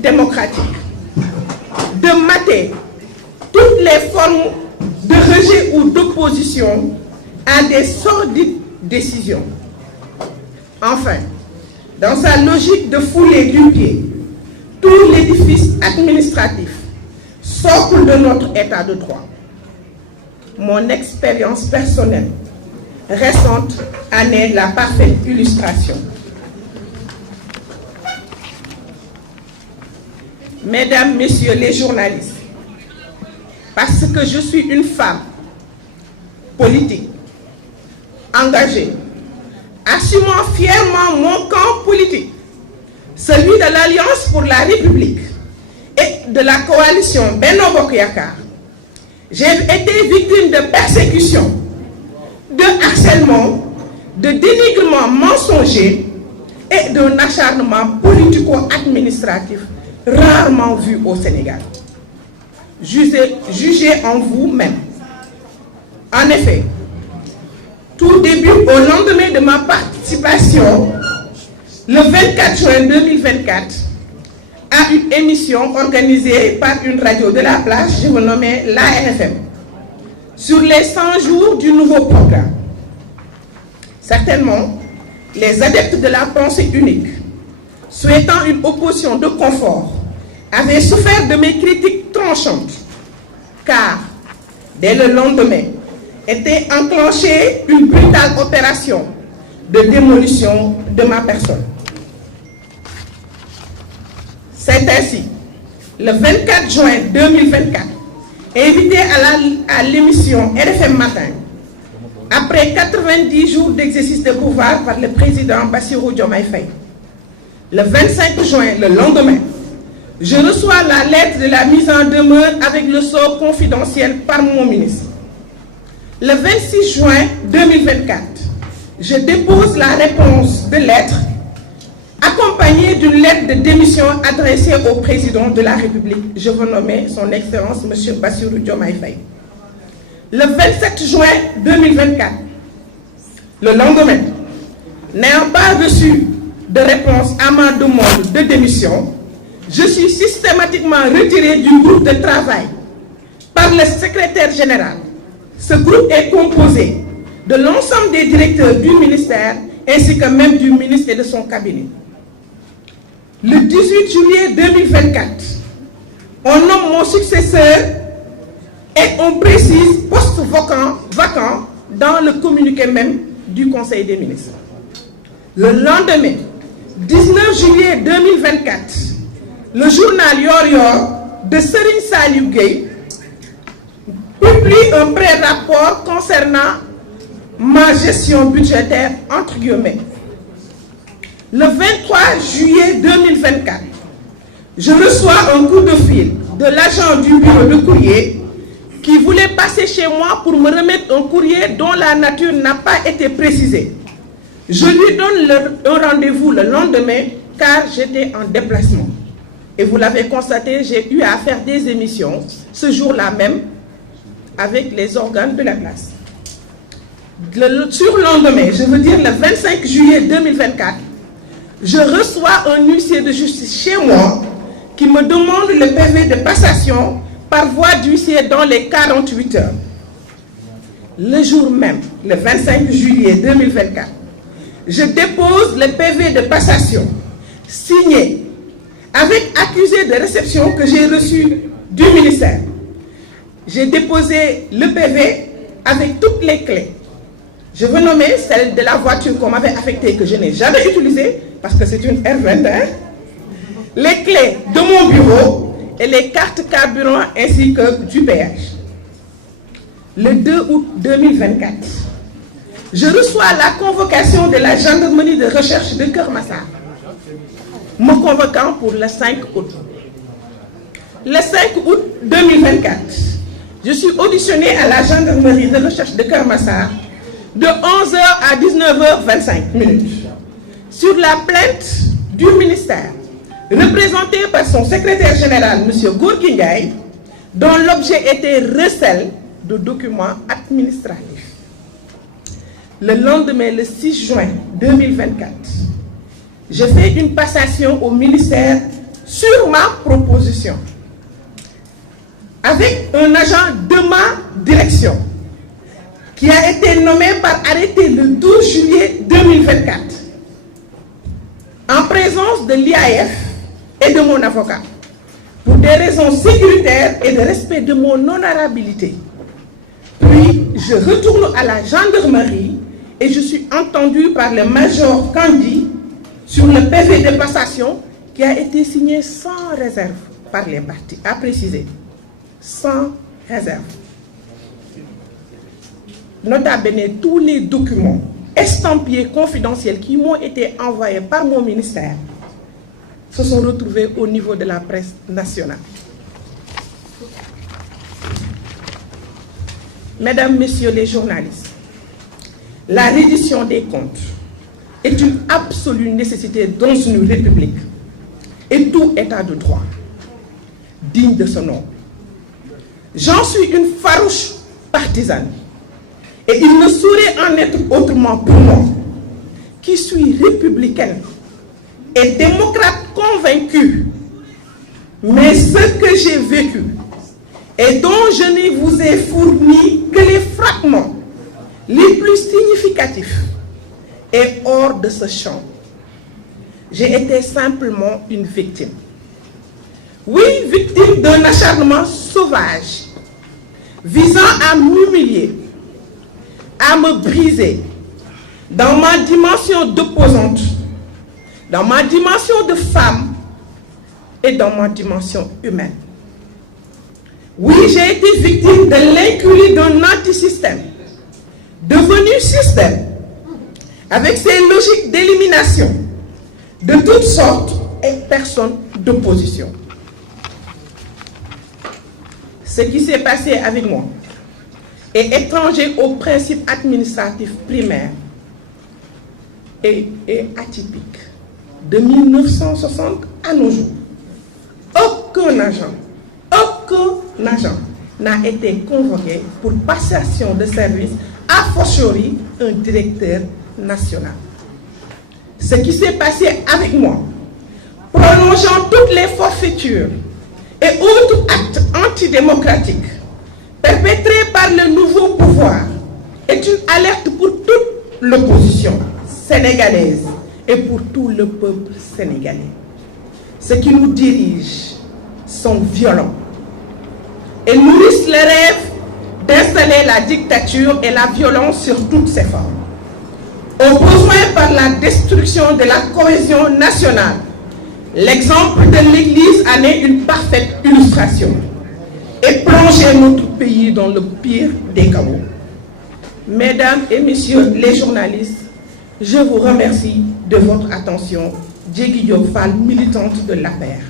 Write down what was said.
démocratique, de mater toutes les formes de rejet ou d'opposition à des sordides décisions. Enfin, dans sa logique de fouler du pied tout l'édifice administratif, socle de notre état de droit, mon expérience personnelle récente en est la parfaite illustration. Mesdames, Messieurs les journalistes, parce que je suis une femme politique, engagée, assumant fièrement mon camp politique, celui de l'Alliance pour la République et de la coalition Benno Bokk Yakaar, j'ai été victime de persécutions, de harcèlement, de dénigrement mensonger et d'un acharnement politico-administratif rarement vu au Sénégal. Jugez en vous-même. En effet, tout début au lendemain de ma participation, le 24 juin 2024, à une émission organisée par une radio de la place, je vous nommais l'ARFM, sur les 100 jours du nouveau programme. Certainement, les adeptes de la pensée unique, souhaitant une opposition de confort, avaient souffert de mes critiques tranchantes, car dès le lendemain était enclenchée une brutale opération de démolition de ma personne. C'est ainsi, le 24 juin 2024, invité à l'émission RFM Matin, après 90 jours d'exercice de pouvoir par le président Bassirou Diomaye Faye, le 25 juin, le lendemain, je reçois la lettre de la mise en demeure avec le sort confidentiel par mon ministre. Le 26 juin 2024, je dépose la réponse de lettre accompagnée d'une lettre de démission adressée au président de la République. Je veux nommer son Excellence M. Bassirou Diomaye Faye. Le 27 juin 2024, le lendemain, n'ayant pas reçu de réponse à ma demande de démission, je suis systématiquement retiré du groupe de travail par le secrétaire général. Ce groupe est composé de l'ensemble des directeurs du ministère ainsi que même du ministre et de son cabinet. Le 18 juillet 2024, on nomme mon successeur et on précise poste vacant dans le communiqué même du Conseil des ministres. Le lendemain, 19 juillet 2024, le journal Yor Yor de Serigne Saliou Gueye publie un pré-rapport concernant ma gestion budgétaire entre guillemets. Le 23 juillet 2024, je reçois un coup de fil de l'agent du bureau de courrier qui voulait passer chez moi pour me remettre un courrier dont la nature n'a pas été précisée. Je lui donne un rendez-vous le lendemain car j'étais en déplacement. Et vous l'avez constaté, j'ai eu à faire des émissions ce jour-là même avec les organes de la place. Le surlendemain, je veux dire le 25 juillet 2024, je reçois un huissier de justice chez moi qui me demande le PV de passation par voie d'huissier dans les 48 heures. Le jour même, le 25 juillet 2024, je dépose le PV de passation signé avec accusé de réception que j'ai reçu du ministère. J'ai déposé le PV avec toutes les clés. Je veux nommer celle de la voiture qu'on m'avait affectée que je n'ai jamais utilisée parce que c'est une R21, les clés de mon bureau et les cartes carburant ainsi que du péage. Le 2 août 2024, je reçois la convocation de la gendarmerie de recherche de Keur Massar, me convoquant pour le 5 août. Le 5 août 2024, je suis auditionnée à la gendarmerie de recherche de Keur Massar de 11h à 19h25 sur la plainte du ministère, représentée par son secrétaire général, M. Gorgui Ndiaye, dont l'objet était recel de documents administratifs. Le lendemain, le 6 juin 2024, je fais une passation au ministère sur ma proposition, avec un agent de ma direction, qui a été nommé par arrêté le 12 juillet 2024, en présence de l'IAF et de mon avocat, pour des raisons sécuritaires et de respect de mon honorabilité. Puis, je retourne à la gendarmerie et je suis entendu par le major Kandi sur le PV de passation qui a été signé sans réserve par les parties, à préciser, sans réserve. Nota bene, tous les documents estampillés confidentiels qui m'ont été envoyés par mon ministère se sont retrouvés au niveau de la presse nationale. Mesdames, Messieurs les journalistes, la reddition des comptes est une absolue nécessité dans une république et tout état de droit digne de ce nom. J'en suis une farouche partisane et il ne saurait en être autrement pour moi, qui suis républicaine et démocrate convaincue, mais ce que j'ai vécu et dont je ne vous ai fourni que les fragments les plus significatifs est hors de ce champ. J'ai été simplement une victime. Oui, victime d'un acharnement sauvage visant à m'humilier, à me briser dans ma dimension d'opposante, dans ma dimension de femme et dans ma dimension humaine. Oui, j'ai été victime de l'incurie d'un antisystème, devenu système, avec ses logiques d'élimination de toutes sortes et personnes d'opposition. Ce qui s'est passé avec moi est étranger aux principes administratifs primaires et atypique. De 1960 à nos jours, aucun agent n'a été convoqué pour passation de service, a fortiori un directeur national. Ce qui s'est passé avec moi, prolongeant toutes les forfaitures et autres actes antidémocratiques perpétrés par le nouveau pouvoir, est une alerte pour toute l'opposition sénégalaise et pour tout le peuple sénégalais. Ceux qui nous dirigent sont violents et nourrissent le rêve d'installer la dictature et la violence sur toutes ses formes. Au besoin par la destruction de la cohésion nationale, l'exemple de l'Église en est une parfaite illustration et plonge notre pays dans le pire des chaos. Mesdames et messieurs les journalistes, je vous remercie de votre attention. Diégui Diop Fall, militante de l'APR.